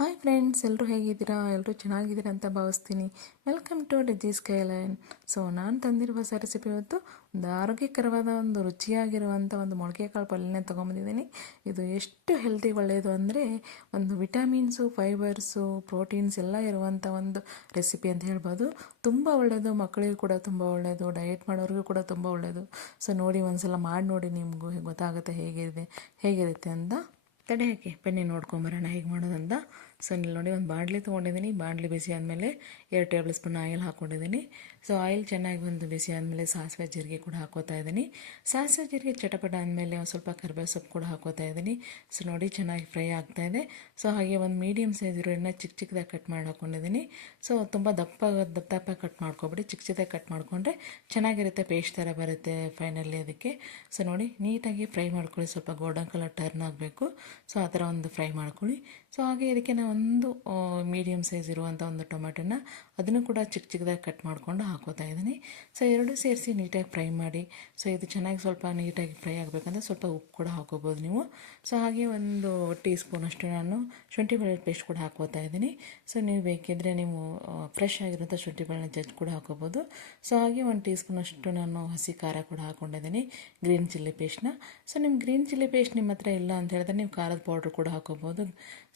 Hi friends, ಎಲ್ಲರೂ ಹೇಗಿದ್ದೀರಾ? ಎಲ್ಲರೂ ಚೆನ್ನಾಗಿದ್ದೀರಾ ಅಂತ ಭಾವಿಸ್ತೀನಿ. Welcome to Digi Skyline. So ನಾನು ತಂದಿರುವ ಹೊಸ ರೆಸಿಪಿ ಇವತ್ತು ಒಂದು ಆರೋಗ್ಯಕರವಾದ ಒಂದು ರುಚಿಯಾಗಿರುವಂಥ ಒಂದು ಮೊಳಕೆ ಕಾಳು ಪಲ್ಯನೇ ತೊಗೊಂಬಂದಿದ್ದೀನಿ. ಇದು ಎಷ್ಟು ಹೆಲ್ತಿಗೆ ಒಳ್ಳೆಯದು ಅಂದರೆ ಒಂದು ವಿಟಮಿನ್ಸು, ಫೈಬರ್ಸು, ಪ್ರೋಟೀನ್ಸ್ ಎಲ್ಲ ಇರುವಂಥ ಒಂದು ರೆಸಿಪಿ ಅಂತ ಹೇಳ್ಬೋದು. ತುಂಬ ಒಳ್ಳೆಯದು, ಮಕ್ಕಳಿಗೂ ಕೂಡ ತುಂಬ ಒಳ್ಳೆಯದು, ಡಯಟ್ ಮಾಡೋರಿಗೂ ಕೂಡ ತುಂಬ ಒಳ್ಳೆಯದು. ಸೊ ನೋಡಿ, ಒಂದ್ಸಲ ಮಾಡಿ ನೋಡಿ, ನಿಮಗೂ ಗೊತ್ತಾಗುತ್ತೆ ಹೇಗಿರುತ್ತೆ ಅಂತ. ತಡೆ ಹಾಕಿ ಬನ್ನಿ ನೋಡ್ಕೊಂಬರೋಣ ಹೇಗೆ ಮಾಡೋದಂತ. ಸೊ ಇಲ್ಲಿ ನೋಡಿ, ಒಂದು ಬಾಣಲಿ ತೊಗೊಂಡಿದ್ದೀನಿ. ಬಾಣಲಿ ಬಿಸಿ ಆದಮೇಲೆ 2 ಟೇಬಲ್ ಸ್ಪೂನ್ ಆಯಿಲ್ ಹಾಕ್ಕೊಂಡಿದ್ದೀನಿ. ಸೊ ಆಯಿಲ್ ಚೆನ್ನಾಗಿ ಒಂದು ಬಿಸಿ ಆದಮೇಲೆ ಸಾಸಿವೆ ಜೀರಿಗೆ ಕೂಡ ಹಾಕೋತಾ ಇದ್ದೀನಿ. ಸಾಸಿವೆ ಜೀರಿಗೆ ಚಟಪಟ ಆದಮೇಲೆ ಒಂದು ಸ್ವಲ್ಪ ಕರಿಬೇವು ಸೊಪ್ಪು ಕೂಡ ಹಾಕೋತಾ ಇದ್ದೀನಿ. ಸೊ ನೋಡಿ, ಚೆನ್ನಾಗಿ ಫ್ರೈ ಆಗ್ತಾಯಿದೆ. ಸೊ ಹಾಗೆ ಒಂದು ಮೀಡಿಯಮ್ ಸೈಜ್ ಈರುಳ್ಳಿನ ಚಿಕ್ಕದಾಗಿ ಕಟ್ ಮಾಡಿ ಹಾಕ್ಕೊಂಡಿದ್ದೀನಿ. ಸೊ ತುಂಬ ದಪ್ಪ ಕಟ್ ಮಾಡ್ಕೊಬಿಡಿ, ಚಿಕ್ಕದಾಗಿ ಕಟ್ ಮಾಡಿಕೊಂಡ್ರೆ ಚೆನ್ನಾಗಿರುತ್ತೆ, ಪೇಸ್ಟ್ ಥರ ಬರುತ್ತೆ ಫೈನಲಿ ಅದಕ್ಕೆ. ಸೊ ನೋಡಿ, ನೀಟಾಗಿ ಫ್ರೈ ಮಾಡ್ಕೊಳ್ಳಿ, ಸ್ವಲ್ಪ ಗೋಲ್ಡನ್ ಕಲರ್ ಟರ್ನ್ ಆಗಬೇಕು. ಸೊ ಆ ಥರ ಒಂದು ಫ್ರೈ ಮಾಡ್ಕೊಳ್ಳಿ. ಸೊ ಹಾಗೆ ಇದಕ್ಕೆ ನಾನು ಒಂದು ಮೀಡಿಯಮ್ ಸೈಜ್ ಇರುವಂಥ ಒಂದು ಟೊಮೆಟೊನ ಅದನ್ನು ಕೂಡ ಚಿಕ್ಕದಾಗಿ ಕಟ್ ಮಾಡಿಕೊಂಡು ಹಾಕೋತಾ ಇದ್ದೀನಿ. ಸೊ ಎರಡು ಸೇರಿಸಿ ನೀಟಾಗಿ ಫ್ರೈ ಮಾಡಿ. ಸೊ ಇದು ಚೆನ್ನಾಗಿ ಸ್ವಲ್ಪ ನೀಟಾಗಿ ಫ್ರೈ ಆಗಬೇಕಂದ್ರೆ ಸ್ವಲ್ಪ ಉಪ್ಪು ಕೂಡ ಹಾಕೋಬೋದು ನೀವು. ಸೊ ಹಾಗೆ ಒಂದು ಟೀ ಸ್ಪೂನಷ್ಟು ನಾನು ಶುಂಠಿ ಬೆಳ್ಳುಳ್ಳಿ ಪೇಸ್ಟ್ ಕೂಡ ಹಾಕೋತಾ ಇದ್ದೀನಿ. ಸೊ ನೀವು ಬೇಕಿದ್ದರೆ ನೀವು ಫ್ರೆಶ್ ಆಗಿರುವಂಥ ಶುಂಠಿ ಬೆಳ್ಳುಳ್ಳಿ ಜಜ್ಜಿ ಕೂಡ ಹಾಕೋಬೋದು. ಸೊ ಹಾಗೆ 1 ಟೀ ಸ್ಪೂನಷ್ಟು ನಾನು ಹಸಿ ಖಾರ ಕೂಡ ಹಾಕ್ಕೊಂಡಿದ್ದೀನಿ, ಗ್ರೀನ್ ಚಿಲ್ಲಿ ಪೇಸ್ಟ್ನ. ಸೊ ನಿಮ್ಮ ಗ್ರೀನ್ ಚಿಲ್ಲಿ ಪೇಸ್ಟ್ ನಿಮ್ಮ ಹತ್ರ ಇಲ್ಲ ಅಂತ ಹೇಳಿದ್ರೆ ನೀವು ಖಾರದ ಪೌಡ್ರ್ ಕೂಡ ಹಾಕೋಬೋದು.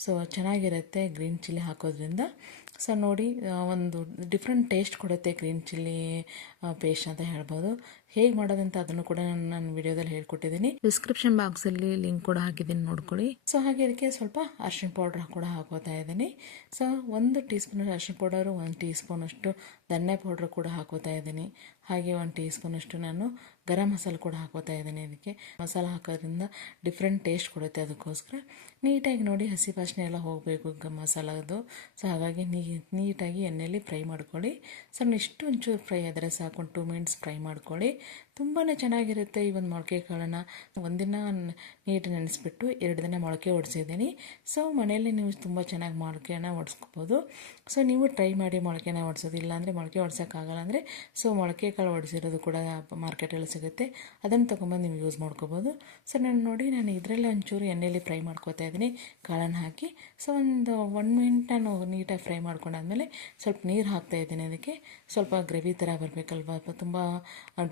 ಸೊ ಚೆನ್ನಾಗಿರುತ್ತೆ ಗ್ರೀನ್ ಚಿಲ್ಲಿ ಹಾಕೋದ್ರಿಂದ. ಸೊ ನೋಡಿ, ಒಂದು ಡಿಫ್ರೆಂಟ್ ಟೇಸ್ಟ್ ಕೊಡುತ್ತೆ ಗ್ರೀನ್ ಚಿಲ್ಲಿ ಪೇಸ್ಟ್ ಅಂತ ಹೇಳ್ಬೋದು. ಹೇಗೆ ಮಾಡೋದಂತ ಅದನ್ನು ಕೂಡ ನಾನು ವಿಡಿಯೋದಲ್ಲಿ ಹೇಳ್ಕೊಟ್ಟಿದ್ದೀನಿ. ಡಿಸ್ಕ್ರಿಪ್ಷನ್ ಬಾಕ್ಸಲ್ಲಿ ಲಿಂಕ್ ಕೂಡ ಹಾಕಿದ್ದೀನಿ, ನೋಡ್ಕೊಳ್ಳಿ. ಸೊ ಹಾಗೆ ಇದಕ್ಕೆ ಸ್ವಲ್ಪ ಅರಿಶಿಣ ಪೌಡ್ರ್ ಕೂಡ ಹಾಕೋತಾ ಇದ್ದೀನಿ. ಸೊ 1 ಟೀ ಸ್ಪೂನ್ ಅರಿಶಿಣ ಪೌಡರು, 1 ಟೀ ಸ್ಪೂನಷ್ಟು ಧನ್ಯ ಪೌಡ್ರ್ ಕೂಡ ಹಾಕೋತಾ ಇದ್ದೀನಿ. ಹಾಗೆ 1 ಟೀ ಸ್ಪೂನಷ್ಟು ನಾನು ಗರಂ ಮಸಾಲೆ ಕೂಡ ಹಾಕೋತಾ ಇದ್ದೀನಿ. ಇದಕ್ಕೆ ಮಸಾಲೆ ಹಾಕೋದ್ರಿಂದ ಡಿಫ್ರೆಂಟ್ ಟೇಸ್ಟ್ ಕೊಡುತ್ತೆ, ಅದಕ್ಕೋಸ್ಕರ ನೀಟಾಗಿ ನೋಡಿ ಹಸಿ ವಾಸನೆ ಎಲ್ಲ ಹೋಗಬೇಕು ಮಸಾಲದು. ಸೊ ಹಾಗಾಗಿ ನೀಟಾಗಿ ಎಣ್ಣೆಯಲ್ಲಿ ಫ್ರೈ ಮಾಡ್ಕೊಳ್ಳಿ. ಸೊ ಇಷ್ಟು ಒಂಚೂರು ಫ್ರೈ ಆದರೆ ಸಾಕು, 2 ಮಿನಿಟ್ಸ್ ಫ್ರೈ ಮಾಡ್ಕೊಳ್ಳಿ. ತುಂಬಾ ಚೆನ್ನಾಗಿರುತ್ತೆ ಈ ಒಂದು ಮೊಳಕೆ ಕಾಳನ್ನು. ಒಂದಿನ ನೀಟಾಗಿ ನೆನೆಸ್ಬಿಟ್ಟು 2 ದಿನ ಮೊಳಕೆ ಹೊಡ್ಸಿದ್ದೀನಿ. ಸೊ ಮನೆಯಲ್ಲೇ ನೀವು ತುಂಬ ಚೆನ್ನಾಗಿ ಮೊಳಕೆನ ಹೊಡ್ಸ್ಕೊಬೋದು. ಸೊ ನೀವು ಟ್ರೈ ಮಾಡಿ ಮೊಳಕೆನ ಹೊಡ್ಸೋದು. ಇಲ್ಲಾಂದರೆ ಮೊಳಕೆ ಹೊಡ್ಸೋಕ್ಕಾಗಲ್ಲ ಅಂದರೆ ಸೊ ಮೊಳಕೆ ಕಾಳು ಹೊಡ್ಸಿರೋದು ಕೂಡ ಮಾರ್ಕೆಟಲ್ಲಿ ಸಿಗುತ್ತೆ, ಅದನ್ನು ತೊಗೊಂಬಂದು ನೀವು ಯೂಸ್ ಮಾಡ್ಕೋಬೋದು. ಸೊ ನಾನು ಇದರಲ್ಲೇ ಒಂಚೂರು ಎಣ್ಣೆಯಲ್ಲಿ ಫ್ರೈ ಮಾಡ್ಕೋತಾ ಇದ್ದೀನಿ, ಕಾಳನ್ನು ಹಾಕಿ. ಸೊ ಒಂದು 1 ಮಿನಿಟ್ ನಾನು ನೀಟಾಗಿ ಫ್ರೈ ಮಾಡ್ಕೊಂಡಾದ್ಮೇಲೆ ಸ್ವಲ್ಪ ನೀರು ಹಾಕ್ತಾ ಇದ್ದೀನಿ. ಅದಕ್ಕೆ ಸ್ವಲ್ಪ ಗ್ರೇವಿ ಥರ ಬರಬೇಕಲ್ವ, ತುಂಬ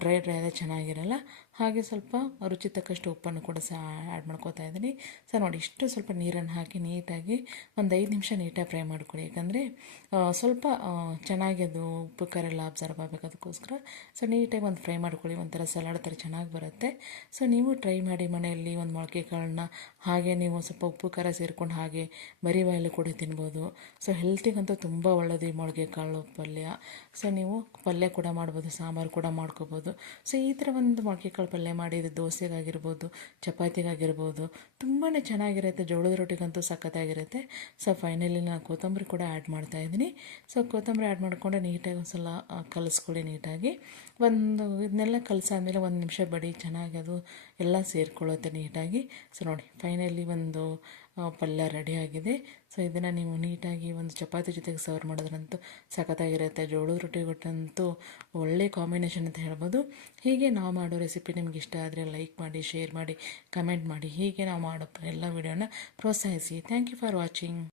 ಡ್ರೈ ಆದರೆ ಚೆನ್ನಾಗಿರಲ್ಲ. ಹಾಗೆ ಸ್ವಲ್ಪ ರುಚಿ ತಕ್ಕಷ್ಟು ಉಪ್ಪನ್ನು ಕೂಡ ಸಹ ಆ್ಯಡ್ ಮಾಡ್ಕೋತಾ ಇದ್ದೀನಿ. ಸೊ ನೋಡಿ, ಇಷ್ಟು ಸ್ವಲ್ಪ ನೀರನ್ನು ಹಾಕಿ ನೀಟಾಗಿ ಒಂದು 5 ನಿಮಿಷ ನೀಟಾಗಿ ಫ್ರೈ ಮಾಡ್ಕೊಳ್ಳಿ. ಯಾಕಂದರೆ ಸ್ವಲ್ಪ ಚೆನ್ನಾಗಿ ಅದು ಉಪ್ಪು ಖಾರ ಎಲ್ಲ ಅಬ್ಸರ್ವ್ ಆಗಬೇಕು, ಅದಕ್ಕೋಸ್ಕರ. ಸೊ ನೀಟಾಗಿ ಒಂದು ಫ್ರೈ ಮಾಡ್ಕೊಳ್ಳಿ, ಒಂಥರ ಸಲಾಡ್ ಥರ ಚೆನ್ನಾಗಿ ಬರುತ್ತೆ. ಸೊ ನೀವು ಟ್ರೈ ಮಾಡಿ ಮನೆಯಲ್ಲಿ ಒಂದು ಮೊಳಕೆ ಕಾಳನ್ನ. ಹಾಗೆ ನೀವು ಸ್ವಲ್ಪ ಉಪ್ಪು ಖಾರ ಸೇರಿಕೊಂಡು ಹಾಗೆ ಬರೀ ಬಾಯಲ್ಲಿ ಕೂಡ ತಿನ್ಬೋದು. ಸೊ ಹೆಲ್ತಿಗಂತೂ ತುಂಬ ಒಳ್ಳೆಯದು ಈ ಮೊಳಕೆ ಕಾಳು ಪಲ್ಯ. ಸೊ ನೀವು ಪಲ್ಯ ಕೂಡ ಮಾಡ್ಬೋದು, ಸಾಂಬಾರು ಕೂಡ ಮಾಡ್ಕೋಬೋದು. ಸೊ ಈ ಥರ ಒಂದು ಮೊಳಕೆ ಕಾಳು ಪಲ್ಯ ಮಾಡಿ ಇದು ದೋಸೆಗಾಗಿರ್ಬೋದು, ಚಪಾತಿಗಾಗಿರ್ಬೋದು, ತುಂಬಾ ಚೆನ್ನಾಗಿರುತ್ತೆ. ಜೋಳದ ರೊಟ್ಟಿಗಂತೂ ಸಖತ್ತಾಗಿರುತ್ತೆ. ಸೊ ಫೈನಲಿ ನಾನು ಕೊತ್ತಂಬರಿ ಕೂಡ ಆ್ಯಡ್ ಮಾಡ್ತಾಯಿದ್ದೀನಿ. ಸೊ ಕೊತ್ತಂಬರಿ ಆ್ಯಡ್ ಮಾಡಿಕೊಂಡು ನೀಟಾಗಿ ಒಂದು ಸಲ ಕಲಿಸ್ಕೊಳ್ಳಿ. ನೀಟಾಗಿ ಇದನ್ನೆಲ್ಲ ಕಲಸಾದ್ಮೇಲೆ 1 ನಿಮಿಷ ಬಡಿ, ಚೆನ್ನಾಗಿ ಅದು ಎಲ್ಲ ಸೇರಿಕೊಳ್ಳುತ್ತೆ ನೀಟಾಗಿ. ಸೊ ನೋಡಿ, ಫೈನಲಿ ಒಂದು ಪಲ್ಯ ರೆಡಿಯಾಗಿದೆ. ಸೊ ಇದನ್ನು ನೀವು ನೀಟಾಗಿ ಒಂದು ಚಪಾತಿ ಜೊತೆಗೆ ಸರ್ವ್ ಮಾಡೋದ್ರಂತೂ ಸಖತ್ತಾಗಿರುತ್ತೆ. ಜೋಳದ ರೊಟ್ಟಿಗಂತೂ ಒಳ್ಳೆ ಕಾಂಬಿನೇಷನ್ ಅಂತ ಹೇಳ್ಬೋದು. ಹೀಗೆ ನಾವು ಮಾಡೋ ರೆಸಿಪಿ ನಿಮ್ಗೆ ಇಷ್ಟ ಆದರೆ ಲೈಕ್ ಮಾಡಿ, ಶೇರ್ ಮಾಡಿ, ಕಮೆಂಟ್ ಮಾಡಿ. ಹೀಗೆ ನಾವು ಮಾಡೋ ಎಲ್ಲ ವಿಡಿಯೋನ ಪ್ರೋತ್ಸಾಹಿಸಿ. Thank you for watching.